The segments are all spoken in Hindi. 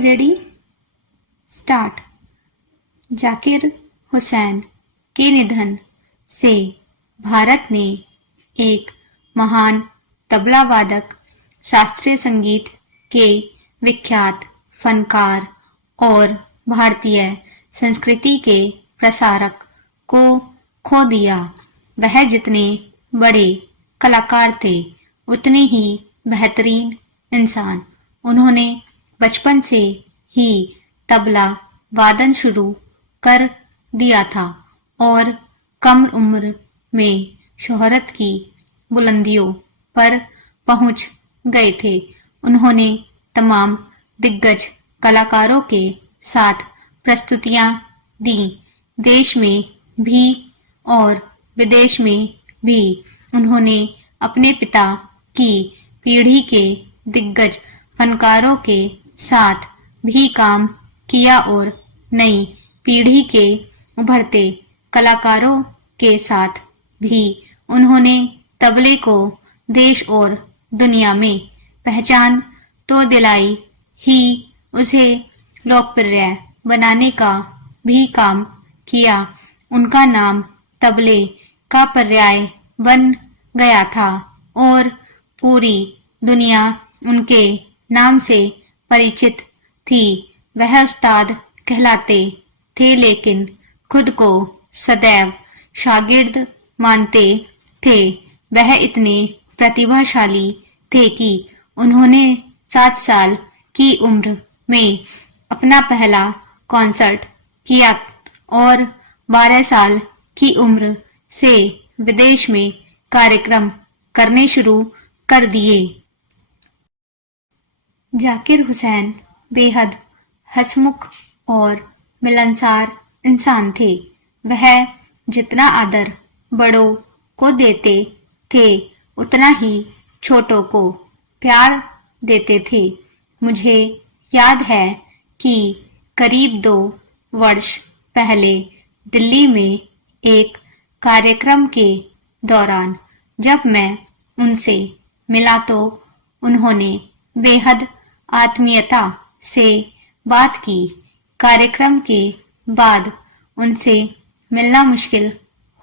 Ready start. जाकिर हुसैन के निधन से भारत ने एक महान तबला वादक, शास्त्रीय संगीत के विख्यात फनकार और भारतीय संस्कृति के प्रसारक को खो दिया। वह जितने बड़े कलाकार थे उतने ही बेहतरीन इंसान। उन्होंने बचपन से ही तबला वादन शुरू कर दिया था और कम उम्र में शोहरत की बुलंदियों पर पहुंच गए थे। उन्होंने तमाम दिग्गज कलाकारों के साथ प्रस्तुतियां दी। देश में भी और विदेश में भी उन्होंने अपने पिता की पीढ़ी के दिग्गज फनकारों के साथ भी काम किया और नई पीढ़ी के उभरते कलाकारों के साथ भी उन्होंने तबले को देश और दुनिया में पहचान तो दिलाई ही, उसे लोकप्रिय बनाने का भी काम किया। उनका नाम तबले का पर्याय बन गया था और पूरी दुनिया उनके नाम से परिचित थी। वह उस्ताद कहलाते थे लेकिन खुद को सदैव शागिर्द मानते थे। वह इतने प्रतिभाशाली थे कि उन्होंने 7 साल की उम्र में अपना पहला कॉन्सर्ट किया और 12 साल की उम्र से विदेश में कार्यक्रम करने शुरू कर दिए। जाकिर हुसैन बेहद हंसमुख और मिलनसार इंसान थे। वह जितना आदर बड़ों को देते थे उतना ही छोटों को प्यार देते थे। मुझे याद है कि करीब 2 वर्ष पहले दिल्ली में एक कार्यक्रम के दौरान जब मैं उनसे मिला तो उन्होंने बेहद आत्मीयता से बात की। कार्यक्रम के बाद उनसे मिलना मुश्किल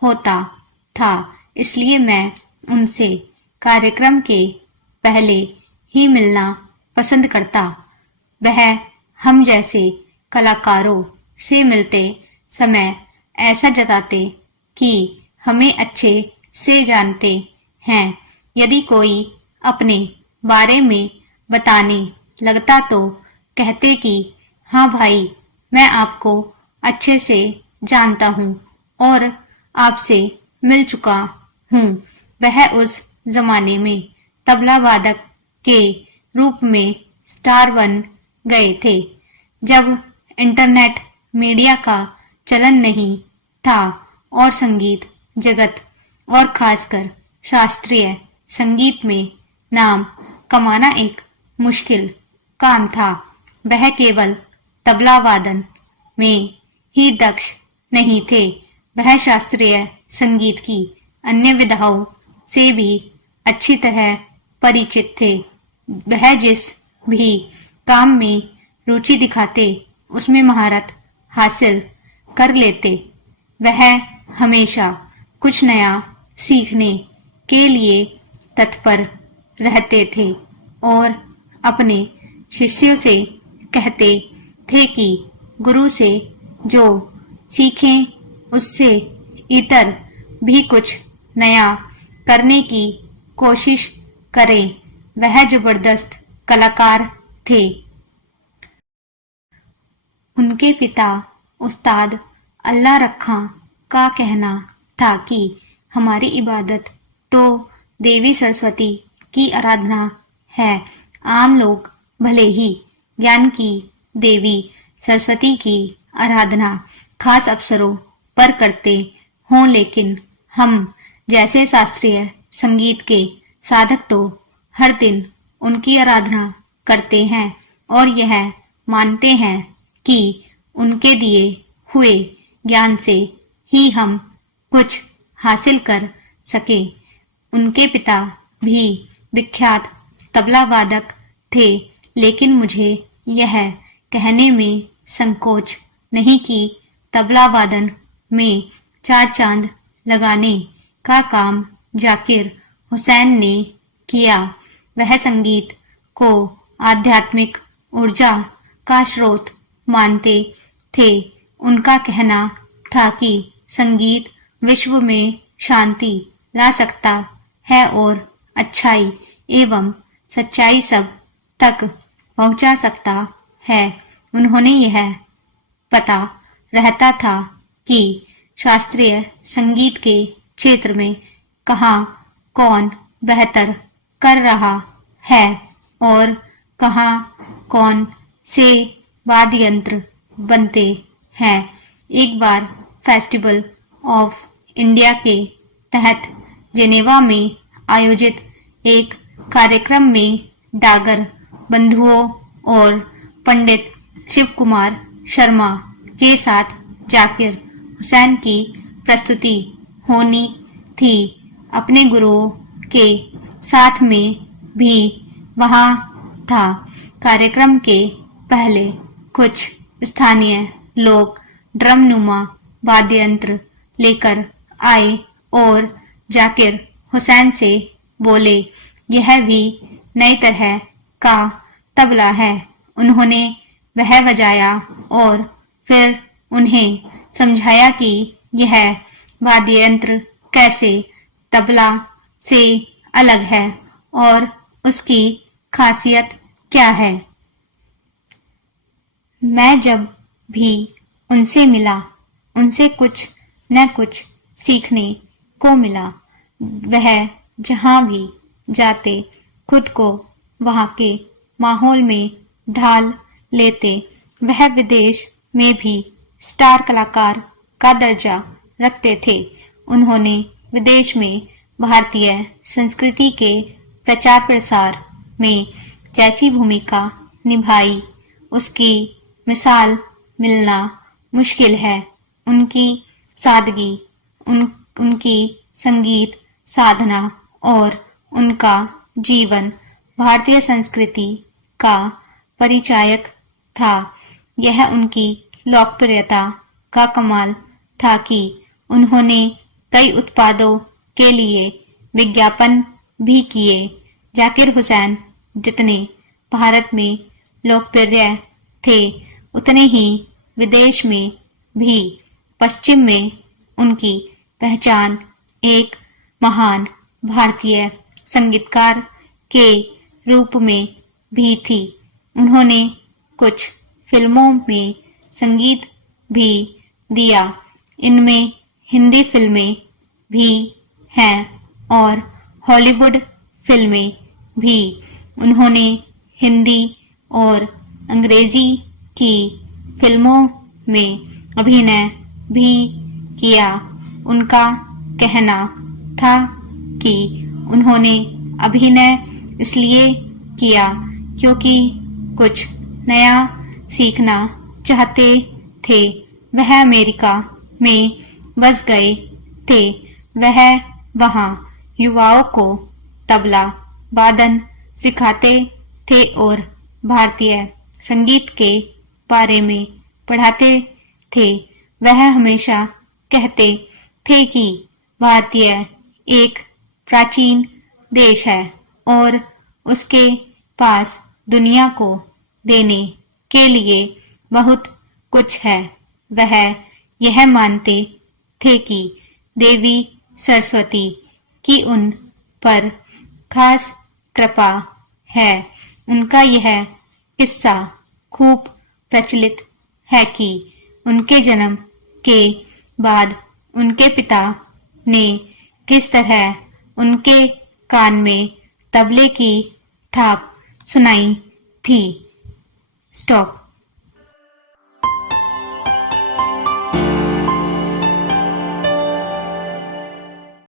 होता था, इसलिए मैं उनसे कार्यक्रम के पहले ही मिलना पसंद करता। वह हम जैसे कलाकारों से मिलते समय ऐसा जताते कि हमें अच्छे से जानते हैं। यदि कोई अपने बारे में बताने लगता तो कहते कि हाँ भाई, मैं आपको अच्छे से जानता हूँ और आपसे मिल चुका हूँ। वह उस जमाने में तबला वादक के रूप में स्टार बन गए थे जब इंटरनेट मीडिया का चलन नहीं था और संगीत जगत और खासकर शास्त्रीय संगीत में नाम कमाना एक मुश्किल काम था। वह केवल तबला वादन में ही दक्ष नहीं थे, वह शास्त्रीय संगीत की अन्य विधाओं से भी अच्छी तरह परिचित थे। वह जिस भी काम में रुचि दिखाते उसमें महारत हासिल कर लेते। वह हमेशा कुछ नया सीखने के लिए तत्पर रहते थे और अपने शिष्यों से कहते थे कि गुरु से जो सीखें उससे इतर भी कुछ नया करने की कोशिश करें। वह जबरदस्त कलाकार थे। उनके पिता उस्ताद अल्लाह रखा का कहना था कि हमारी इबादत तो देवी सरस्वती की आराधना है। आम लोग भले ही ज्ञान की देवी सरस्वती की आराधना खास अवसरों पर करते हों, लेकिन हम जैसे शास्त्रीय संगीत के साधक तो हर दिन उनकी आराधना करते हैं और यह मानते हैं कि उनके दिए हुए ज्ञान से ही हम कुछ हासिल कर सके। उनके पिता भी विख्यात तबला वादक थे, लेकिन मुझे यह कहने में संकोच नहीं कि तबला वादन में चार चांद लगाने का काम जाकिर हुसैन ने किया। वह संगीत को आध्यात्मिक ऊर्जा का स्रोत मानते थे। उनका कहना था कि संगीत विश्व में शांति ला सकता है और अच्छाई एवं सच्चाई सब तक पहुंचा सकता है। उन्होंने यह पता रहता था कि शास्त्रीय संगीत के क्षेत्र में कहाँ कौन बेहतर कर रहा है और कहाँ कौन से वाद्य यंत्र बनते हैं। एक बार फेस्टिवल ऑफ इंडिया के तहत जेनेवा में आयोजित एक कार्यक्रम में डागर बंधुओं और पंडित शिव कुमार शर्मा के साथ जाकिर हुसैन की प्रस्तुति होनी थी। अपने गुरुओं के साथ में भी वहाँ था। कार्यक्रम के पहले कुछ स्थानीय लोग ड्रम नुमा वाद्य यंत्र लेकर आए और जाकिर हुसैन से बोले, यह भी नई तरह का तबला है। उन्होंने वह बजाया और फिर उन्हें समझाया कि यह वाद्य यंत्र कैसे तबला से अलग है और उसकी खासियत क्या है। मैं जब भी उनसे मिला, उनसे कुछ न कुछ सीखने को मिला। वह जहाँ भी जाते खुद को वहाँ के माहौल में ढाल लेते। वह विदेश में भी स्टार कलाकार का दर्जा रखते थे। उन्होंने विदेश में भारतीय संस्कृति के प्रचार प्रसार में जैसी भूमिका निभाई, उसकी मिसाल मिलना मुश्किल है। उनकी सादगी, उनकी संगीत साधना और उनका जीवन भारतीय संस्कृति का परिचायक था। यह उनकी लोकप्रियता का कमाल था कि उन्होंने कई उत्पादों के लिए विज्ञापन भी किए। जाकिर हुसैन जितने भारत में लोकप्रिय थे, उतने ही विदेश में भी। पश्चिम में उनकी पहचान एक महान भारतीय संगीतकार के रूप में भी थी। उन्होंने कुछ फिल्मों में संगीत भी दिया। इनमें हिंदी फिल्में भी हैं और हॉलीवुड फिल्में भी। उन्होंने हिंदी और अंग्रेजी की फिल्मों में अभिनय भी किया। उनका कहना था कि उन्होंने अभिनय इसलिए किया क्योंकि कुछ नया सीखना चाहते थे। वह अमेरिका में बस गए थे। वह वहाँ युवाओं को तबला वादन सिखाते थे और भारतीय संगीत के बारे में पढ़ाते थे। वह हमेशा कहते थे कि भारतीय एक प्राचीन देश है और उसके पास दुनिया को देने के लिए बहुत कुछ है। वह यह मानते थे कि देवी सरस्वती की उन पर खास कृपा है। उनका यह किस्सा खूब प्रचलित है कि उनके जन्म के बाद उनके पिता ने किस तरह उनके कान में तबले की थाप सुनाई थी। स्टॉप।